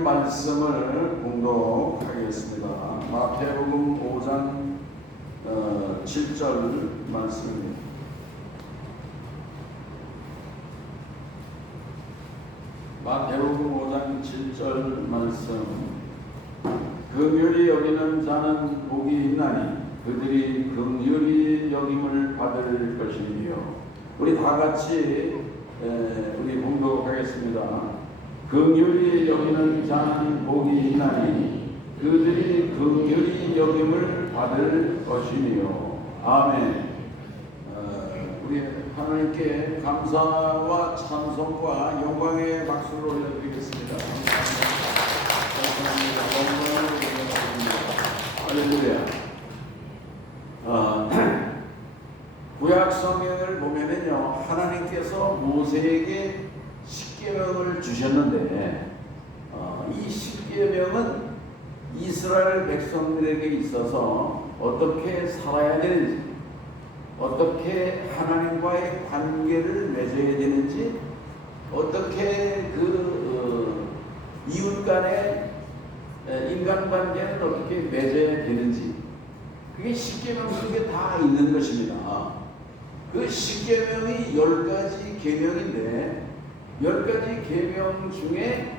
말씀을 공독하겠습니다. 마태복음 5장 7절 말씀입니다. 마태복음 5장 7절 말씀. 긍휼히 여기는 자는 복이 있나니 그들이 긍휼히 여김을 받을 것이며. 우리 다 같이 우리 공독하겠습니다. 긍휼히 여기는 자는 복이 있나니 그들이 긍휼히 여김을 받을 것이니요. 아멘. 우리 하나님께 감사와 찬송과 영광의 박수를 올려드리겠습니다. 감사합니다. 할렐루야. 구약 성경을 보면은요, 하나님께서 모세에게 십계명을 주셨는데 이 십계명은 이스라엘 백성들에게 있어서 어떻게 살아야 되는지, 어떻게 하나님과의 관계를 맺어야 되는지, 어떻게 이웃 간의 인간관계는 어떻게 맺어야 되는지, 그게 십계명 속에 다 있는 것입니다. 그 십계명이 10가지 계명인데 10가지 계명 중에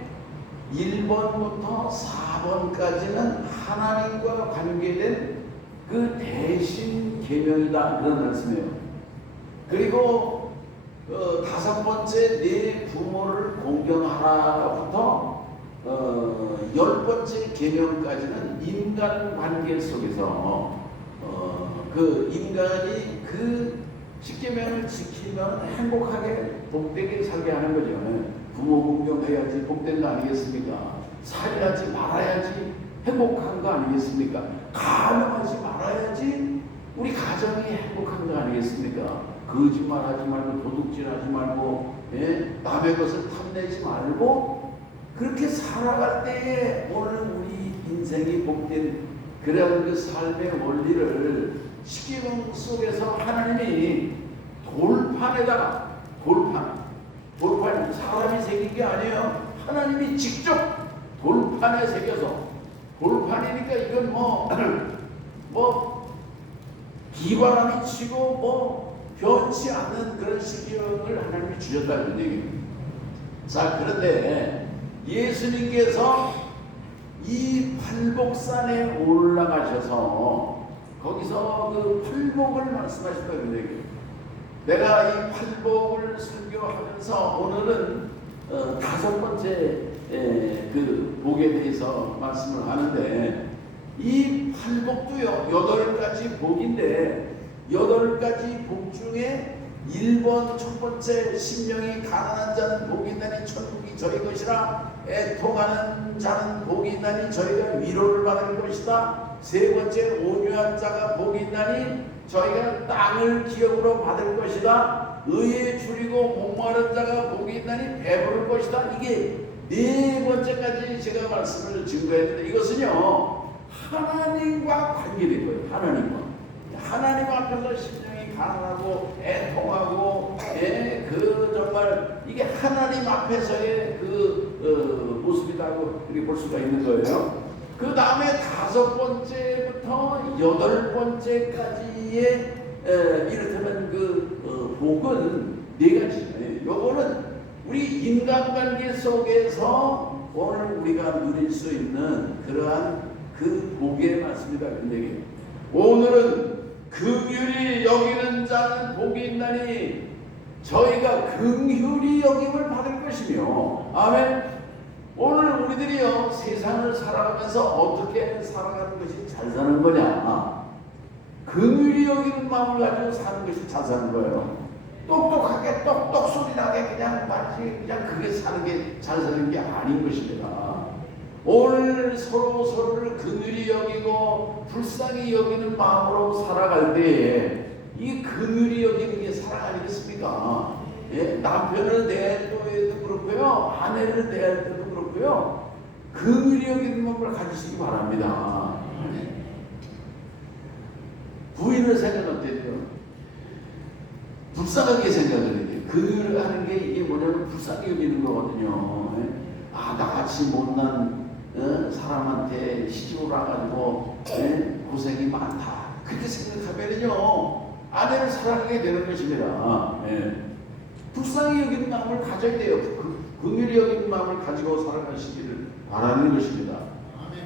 1번부터 4번까지는 하나님과 관계된 그 대신 계명이다, 그런 말씀이에요. 그리고 5번째 내 부모를 공경하라부터 10번째 계명까지는 인간관계 속에서 그 인간이 그 십계명을 지키면 행복하게 복되게 살게 하는 거죠. 부모 공경해야지 복된 거 아니겠습니까? 살려하지 말아야지 행복한 거 아니겠습니까? 가늠하지 말아야지 우리 가정이 행복한 거 아니겠습니까? 거짓말하지 말고 도둑질하지 말고 남의 것을 탐내지 말고 그렇게 살아갈 때에 오늘 우리 인생이 복된 그런 그 삶의 원리를 십계명 속에서 하나님이 돌판에다가 돌판 사람이 새긴 게 아니에요. 하나님이 직접 돌판에 새겨서, 돌판이니까 이건 비바람이 치고 변치 않는 그런 십계명을 하나님이 주셨다는 얘기입니다. 자, 그런데 예수님께서 이 팔복산에 올라가셔서 거기서 그 팔복을 말씀하셨다는 얘기예요. 내가 이 팔복을 설교하면서 오늘은 5번째 그 복에 대해서 말씀을 하는데, 이 팔복도요 8가지 복인데 8가지 복 중에 1번 첫 번째, 심령이 가난한 자는 복이 있나니 천국이 저희 것이라, 애통하는 자는 복이 있나니 저희가 위로를 받을 것이다. 세 번째, 온유한 자가 복이 있나니 저희가 땅을 기업으로 받을 것이다. 의에 줄이고 목마른 자가 복이 있나니 배부를 것이다. 이게 4번째까지 제가 말씀을 증거했는데, 이것은요 하나님과 관계된 거예요. 하나님 앞에서 심령이 가난하고 애통하고 정말 이게 하나님 앞에서의 모습이라고 이렇게 볼 수가 있는 거예요. 그 다음에 5번째부터 8번째까지의 이를테면 복은 4가지예요. 요거는 우리 인간관계 속에서 오늘 우리가 누릴 수 있는 그러한 그 복의 말씀이다, 근데 오늘은 긍휼히 여기는 자는 복이 있나니 저희가 긍휼히 여김을 받을 것이며. 아멘. 오늘 우리들이요 세상을 살아가면서 어떻게 살아가는 것이 잘 사는 거냐, 긍휼히 여기는 마음을 가지고 사는 것이 잘 사는 거예요. 똑똑하게 똑똑 소리 나게 그냥 그게 사는 게 잘 사는 게 아닌 것입니다. 오늘 서로를 긍휼히 여기고 불쌍히 여기는 마음으로 살아갈 때에 이 긍휼히 여기는 게 사랑 아니겠습니까? 남편을 대할 때도 그렇고요, 아내를 대할 때도 그렇고요, 긍휼히 여기는 마음을 가지시기 바랍니다. 부인을 생각할 때요 불쌍하게 생각을 해야 돼요. 긍휼을 하는 게 이게 뭐냐면 불쌍히 여기는 거거든요. 나같이 못난 사람한테 시집을 와가지고 고생이 많다. 그렇게 생각하면요 아내를 사랑하게 되는 것입니다. 불쌍히 여기는 마음을 가져야 돼요. 긍휼히 여기는 마음을 가지고 살아가시기를 바라는 것입니다.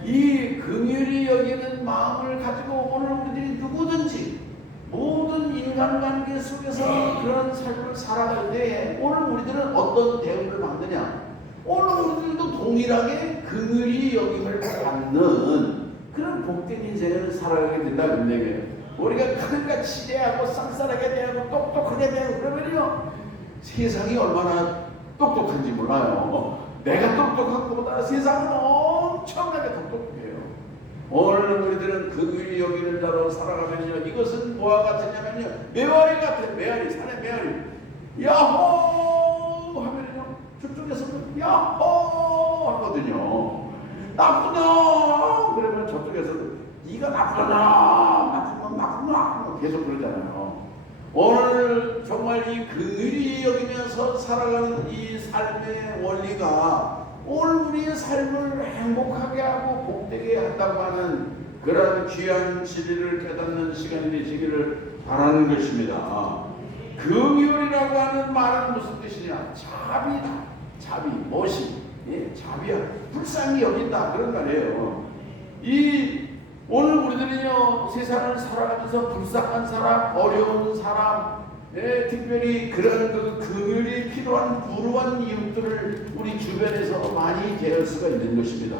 이 긍휼히 여기는 마음을 가지고 오늘 우리들이 누구든지 모든 인간관계 속에서 그런 삶을 살아갈 때에 오늘 우리들은 어떤 대우를 받느냐? 오늘 우리들도 동일하게 긍휼히 여김을 받는 그런 복된 인생을 살아가게 된다 그런 얘기예요. 우리가 그들같이 대하고 쌍쌍하게 대하고 똑똑하게 대하고 그러면요 세상이 얼마나 똑똑한지 몰라요. 내가 똑똑한 것보다 세상은 엄청나게 똑똑해요. 오늘 우리들은 긍휼히 여기는 자로 살아가면요 이것은 뭐와 같으냐면요 메아리 같아요. 메아리, 산의 메아리. 야호 하면요 저쪽에서는 야호 하거든요. 나쁘다 그러면 저쪽에서는 네가 나쁘구나 계속 그러잖아요. 오늘 정말 이 긍휼히 여기면서 살아가는 이 삶의 원리가 오늘 우리의 삶을 행복하게 하고 복되게 한다고 하는 그런 귀한 진리를 깨닫는 시간이 되시기를 바라는 것입니다. 긍휼이라고 하는 말은 무슨 뜻이냐? 자비다. 자비, 멋이. 자비야. 불쌍히 여긴다. 그런 말이에요. 오늘 우리들은요, 세상을 살아가면서 불쌍한 사람, 어려운 사람, 특별히 그런 긍휼이 필요한 불우한 이웃들을 우리 주변에서 많이 대할 수가 있는 것입니다.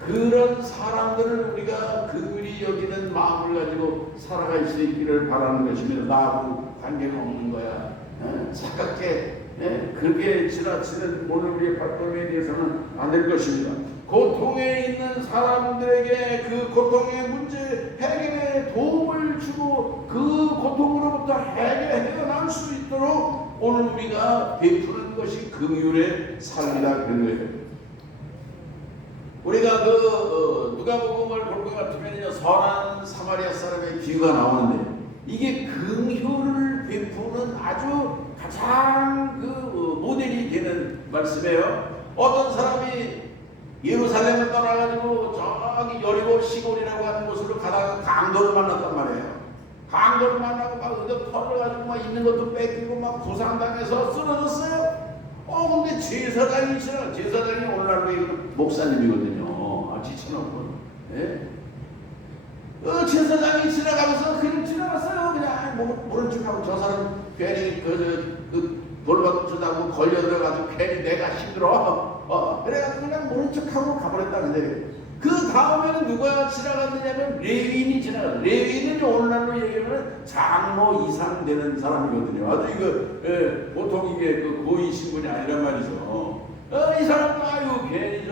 그런 사람들을 우리가 긍휼히 여기는 마음을 가지고 살아갈 수 있기를 바라는 것입니다. 나하고 관계가 없는 거야. 착각해. 그렇게 지나치는 오늘 우리의 발걸음에 대해서는 안 될 것입니다. 고통에 있는 사람들에게 그 고통의 문제 해결에 도움을 주고 그 고통으로부터 헤어날 수 있도록 오늘 우리가 베푸는 것이 긍휼의 삶이다 그런 거예요. 우리가 누가복음을 볼 것 같으면요 선한 사마리아 사람의 비유가 나오는데 이게 긍휼을 베푸는 아주 가장 모델이 되는 말씀이에요. 어떤 사람이 예루살렘을 떠나가지고 저기 여리고 시골이라고 하는 곳으로 가다가 강도를 만났단 말이에요. 강도를 만나고 막 의도 털려가지고 막 있는 것도 뺏기고 막 부상당해서 쓰러졌어요. 근데 제사장이 있어요. 제사장이 오늘날로 목사님이거든요. 지쳐놓고. 제사장이 지나가면서 그냥 지나갔어요. 그냥 모른 척하고 저 사람 괜히 돌받고 주다고 걸려들어가지고 괜히 내가 힘들어. 그래가지고 그냥 모른 척하고 가버렸다는데 그 다음에는 누가 지나갔느냐면 레위인이 지나갔어요. 레위인은 오늘날로 얘기하면 장로 이상 되는 사람이거든요. 아주 보통 이게 고위 신분이 아니란 말이죠. 이 사람도 괜히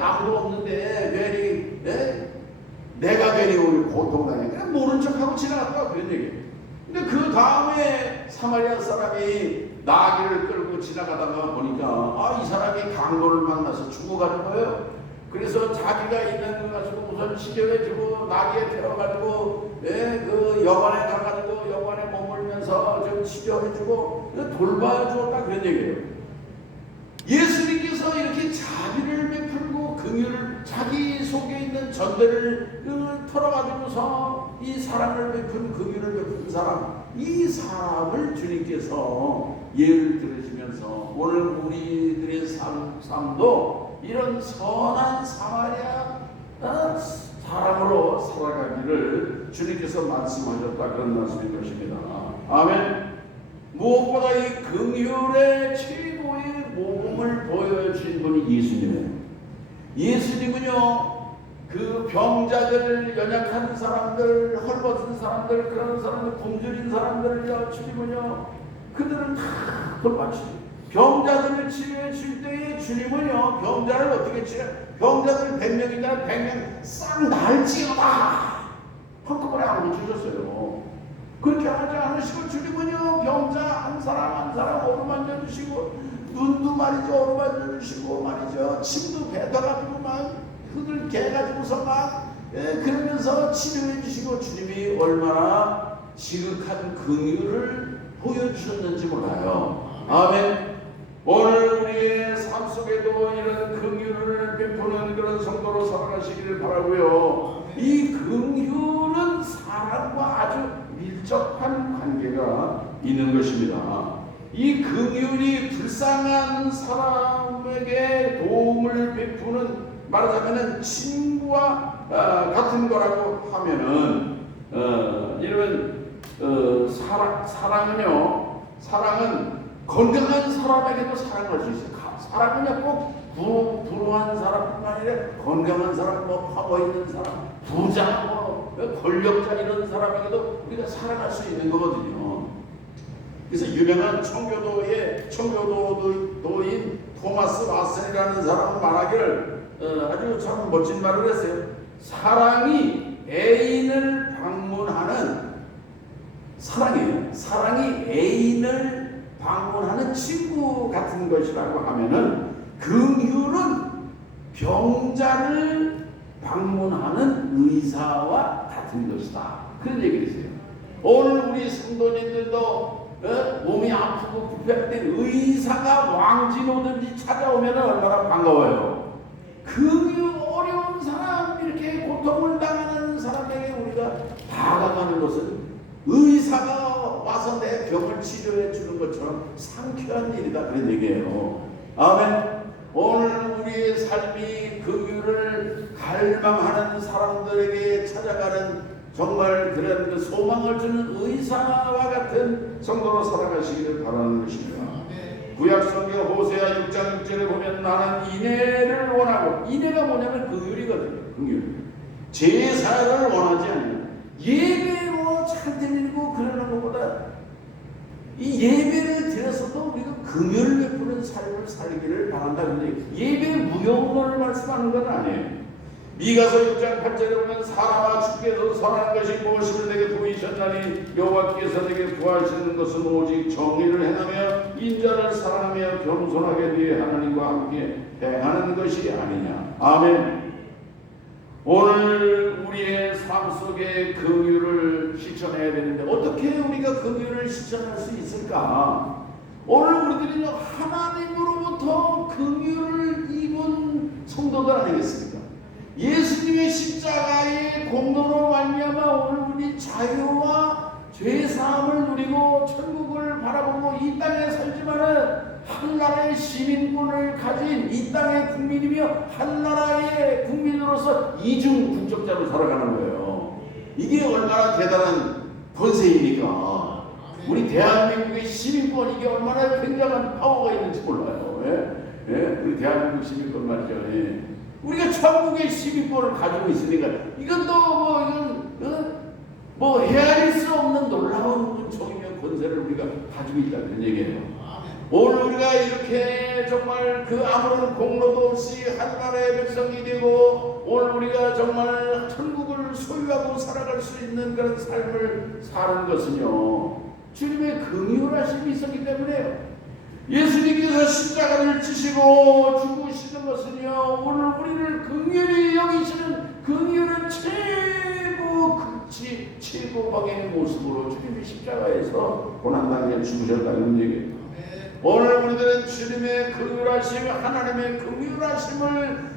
아무도 없는데 괜히 내가 괜히 고통당해. 그냥 모른 척하고 지나갔다 그런 얘기예요. 근데 그 다음에 사마리아 사람이 나귀를 끌고 지나가다가 보니까 이 사람이 강도를 만나서 죽어가는 거예요. 그래서 자기가 있는 걸 가지고 우선 치료해주고 나귀에 태워가지고 그 여관에 가가지고 여관에 머물면서 좀 치료해주고 돌봐주었다 그런 얘기예요. 예수님께서 이렇게 자비를 베풀고 긍휼을 자기 속에 있는 전대를 털어가지고서 이 사랑을 베푼 긍휼을 베푼 사람 이 사람을 주님께서 예를 들으시면서 오늘 우리들의 삶도 이런 선한 사마리아 사람으로 살아가기를 주님께서 말씀하셨다 그런 말씀인 것입니다. 아멘. 무엇보다 이 긍휼의 최고의 모범을 보여주신 분이 예수님이에요. 예수님은요 그 병자들, 연약한 사람들, 헐벗은 사람들, 그런 사람들, 굶주린 사람들을요 주님은요 그들을 다 돌봐주시고 병자들을 치료해 줄 때에 주님은요 병자를 어떻게 치료? 병자들 100명이나 100명 싹 날지어다 한꺼번에 안 주셨어요. 그렇게 하지 않으시고 주님은요 병자 한 사람 어루만져 주시고 눈도 말이죠 어루만져 주시고 말이죠 침도 뱉어가지고 막 흙을 개가지고서 막 그러면서 치료해 주시고 주님이 얼마나 지극한 긍휼을 보여주셨는지 몰라요. 아멘. 오늘 우리의 삶 속에도 이런 긍휼을 베푸는 그런 성도로 살아가시기를 바라고요. 이 긍휼은 사랑과 아주 밀접한 관계가 있는 것입니다. 이 긍휼이 불쌍한 사람에게 도움을 베푸는, 말하자면 친구와 같은 거라고 하면은 이런 사랑은 건강한 사람에게도 사랑할 수 있어요. 사랑은요 꼭 불우한 사람뿐만 아니라 건강한 사람, 파워 있는 사람, 부자, 권력자 이런 사람에게도 우리가 사랑할 수 있는 거거든요. 그래서 유명한 청교도인 토마스 왓슨이라는 사람은 말하기를 아주 참 멋진 말을 했어요. 사랑이 애인을 방문하는 사랑이 애인을 방문하는 친구 같은 것이라고 하면은 긍휼은 병자를 방문하는 의사와 같은 것이다. 그런 얘기를 했어요. 오늘 우리 성도님들도 몸이 아프고 부패된 의사가 왕진오든지 찾아오면 얼마나 반가워요. 그 어려운 사람, 이렇게 고통을 당하는 사람에게 우리가 다가가는 것은 의사가 와서 내 병을 치료해 주는 것처럼 상쾌한 일이다, 그런 얘기예요. 아멘. 오늘 우리의 삶이 긍휼을 갈망하는 사람들에게 찾아가는 정말 그런 소망을 주는 의사와 같은 성도로 살아가시기를 바라는 것입니다. 구약성경 호세아 6장 6절에 보면 나는 인애를 원하고, 인애가 뭐냐면 긍휼이거든요. 긍휼. 제사를 원하지 않아요. 예배로 잘 드리고 그러는 것보다 이 예배를 드려서도 우리가 긍휼을 베푸는 삶을 살기를 바란다. 근데 예배 무용론을 말씀하는 건 아니에요. 미가서 6장 8절에 보면 사람아 주께서 선한 것이 무엇임을 내게 보이셨나니 여호와께서 내게 구하시는 것은 오직 정의를 행하며 인자를 사랑하며 겸손하게 네 하나님과 함께 행하는 것이 아니냐. 아멘. 오늘 우리의 삶 속에 긍휼을 실천해야 되는데 어떻게 우리가 긍휼을 실천할 수 있을까? 오늘 우리들이 하나님으로부터 긍휼을 입은 성도들 아니겠습니까? 예수님의 십자가의 공로로 말미암아 오늘 우리 자유와 죄사함을 누리고 천국을 바라보고 이 땅에 살지만은 한 나라의 시민권을 가진 이 땅의 국민이며 한 나라의 국민으로서 이중 국적자로 살아가는 거예요. 이게 얼마나 대단한 권세입니까? 우리 대한민국의 시민권, 이게 얼마나 굉장한 파워가 있는지 몰라요. 우리 대한민국 시민권 말이죠. 우리가 천국의 시민권을 가지고 있으니까 이것도 뭐 헤아릴 수 없는 놀라운 은총이며 권세를 우리가 가지고 있다는 얘기예요. 오늘 우리가 이렇게 정말 아무런 공로도 없이 한 나라의 백성이 되고 오늘 우리가 정말 천국을 소유하고 살아갈 수 있는 그런 삶을 사는 것은요, 주님의 긍휼하심이 있었기 때문에요. 예수님께서 십자가를 지시고 죽으시는 것은요, 오늘 우리를 긍휼히 여기시는 긍휼은 최고박의 모습으로 주님이 십자가에서 고난당해 죽으셨다는 얘기예요. 오늘 우리들은 주님의 긍휼하심, 하나님의 긍휼하심을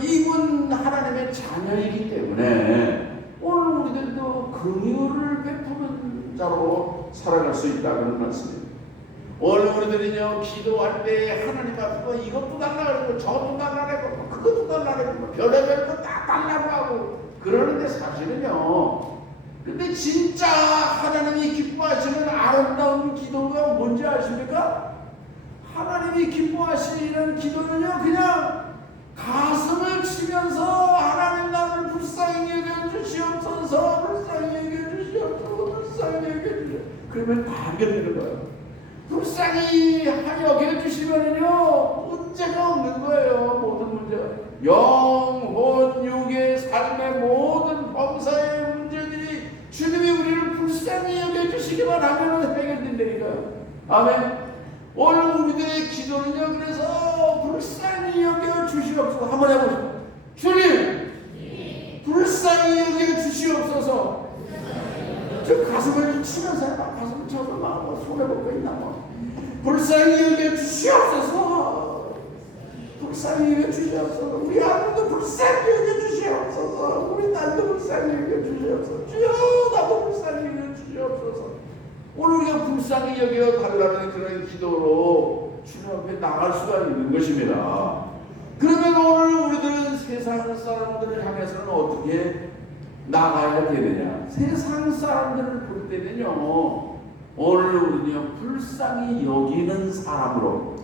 입은 하나님의 자녀이기 때문에 오늘 우리들도 긍휼을 베푸는 자로 살아갈 수 있다는 말씀입니다. 오늘 우리들은요, 기도할 때 하나님 앞에 이것도 달라고 하고 저것도 달라고 하고 그것도 달라고 하고 별의별 거 다 달라고 하고 그러는데 사실은요, 근데 진짜 하나님이 기뻐하시는 아름다운 기도가 뭔지 아십니까? 하나님이 기뻐하시는 기도는요, 그냥 가슴을 치면서 하나님 나를 불쌍히 여겨주시옵소서, 불쌍히 여겨주시옵소서, 불쌍히 여겨주시옵소서. 그러면 다 견디는 거예요. 불쌍히 여겨주시면은요, 문제가 없는 거예요. 모든 문제가. 영혼, 육의 삶의 모든 범사의 문제들이 주님이 우리를 불쌍히 여겨주시기만 하면 해결된다니까요. 아멘. 오늘 우리들의 기도는요, 그래서 불쌍히 여겨주시옵소서. 한번 해보시죠. 주님, 불쌍히 여겨주시옵소서. 저 가슴을 치면서 해봐. 가슴을 쳐서 막 손해볼 거 있나 뭐. 불쌍히 여겨 주시옵소서. 불쌍히 여겨 주시옵소서. 우리 아들도 불쌍히 여겨 주시옵소서. 우리 딸도 불쌍히 여겨 주시옵소서. 주여 나도 불쌍히 여겨 주시옵소서. 오늘 우리가 불쌍히 여겨 달라는 그런 기도로 주님 앞에 나갈 수가 있는 것입니다. 그러면 오늘 우리들은 세상 사람들을 향해서는 어떻게 나가야 되느냐? 세상 사람들을 볼 때는요, 오늘 우리는요 불쌍히 여기는 사람으로,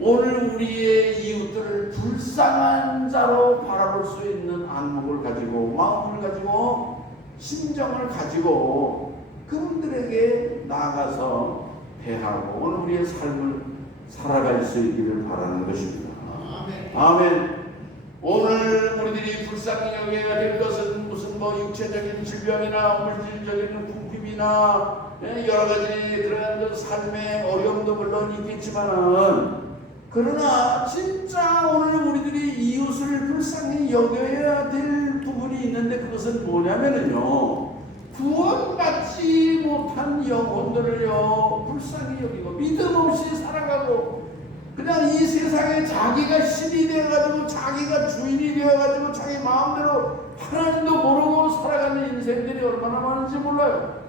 오늘 우리의 이웃들을 불쌍한 자로 바라볼 수 있는 안목을 가지고, 마음을 가지고, 심정을 가지고 그분들에게 나아가서 대하고 오늘 우리의 삶을 살아갈 수 있기를 바라는 것입니다. 아멘. 오늘 우리들이 불쌍히 여겨야 될 것은 무슨 육체적인 질병이나 물질적인 궁핍이나 여러 가지 그런 삶의 어려움도 물론 있겠지만은, 그러나 진짜 오늘 우리들이 이웃을 불쌍히 여겨야 될 부분이 있는데, 그것은 뭐냐면은요, 구원받지 못한 영혼들을요 불쌍히 여기고 믿음 없이 살아가고 그냥 이 세상에 자기가 신이 되어가지고 자기가 주인이 되어가지고 자기 마음대로 하나님도 모르고 살아가는 인생들이 얼마나 많은지 몰라요.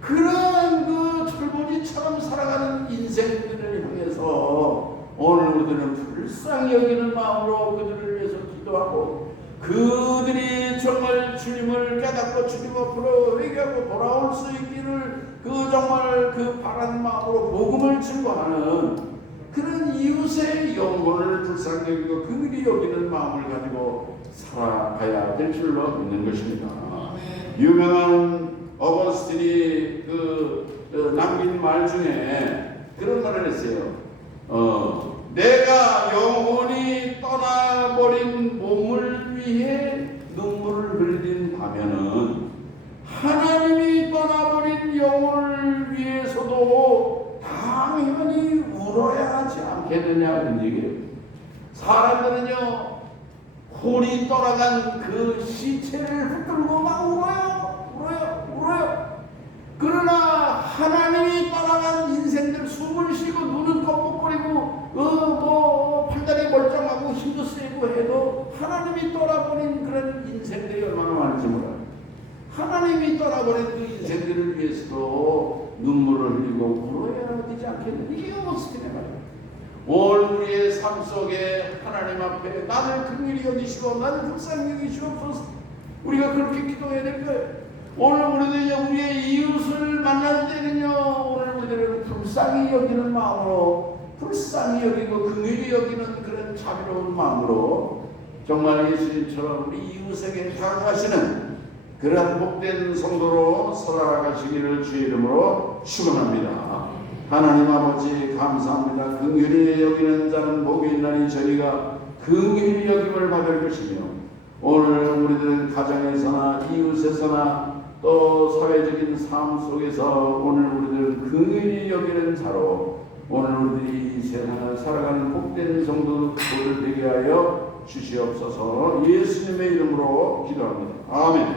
그런 그 철부지처럼 살아가는 인생들을 향해서 오늘 우리들은 불쌍히 여기는 마음으로 그들을 위해서 기도하고, 그들이 정말 주님을 깨닫고 주님 앞으로 회개하고 돌아올 수 있기를 그 정말 그 바라는 마음으로 복음을 증거하는 그런 이웃의 영혼을 불쌍히 여기고 긍휼히 여기는 마음을 가지고 살아가야 될 줄로 믿는 것입니다. 유명한 어거스틴이 남긴 말 중에 그런 말을 했어요. 내가 영혼이 떠나버린 몸을 위해 눈물을 흘린다면은 하나님이 떠나버린 영혼을 위해서도 당연히 울어야 하지 않겠느냐는 얘기예요. 사람들은요 혼이 떠나간 그 시체를 붙들고 막 울어요. 그러나 하나님이 떠나간 인생들 숨을 쉬고 눈은 껌뻑거리고 팔다리 멀쩡하고 힘도 세고 해도 하나님이 떠나버린 그런 인생들이 얼마나 많은지 몰라요. 하나님이 떠나버린 그 인생들을 위해서도 눈물을 흘리고 울어야 되지 않겠느냐. 이게 어거스틴의 말이에요. 오늘 우리의 삶 속에 하나님 앞에 나를 긍휼히 여기시고 나를 불쌍히 여기시옵소서. 우리가 그렇게 기도해야 될 거예요. 오늘 우리들 우리의 이웃을 만날 때는요, 오늘 우리들은 불쌍히 여기는 마음으로, 불쌍히 여기고 긍휼히 여기는 그런 자비로운 마음으로 정말 예수님처럼 우리 이웃에게 다가가시는 그러한 복된 성도로 살아가시기를 주의 이름으로 축원합니다. 하나님 아버지 감사합니다. 긍휼히 여기는 자는 복이 있나니 저희가 긍휼히 여김을 받을 것이며, 오늘 우리들은 가정에서나 이웃에서나 또 사회적인 삶 속에서 오늘 우리들은 긍휼히 여기는 자로 오늘 우리들이 이 세상을 살아가는 복된 성도들 되게 하여 주시옵소서. 예수님의 이름으로 기도합니다. 아멘.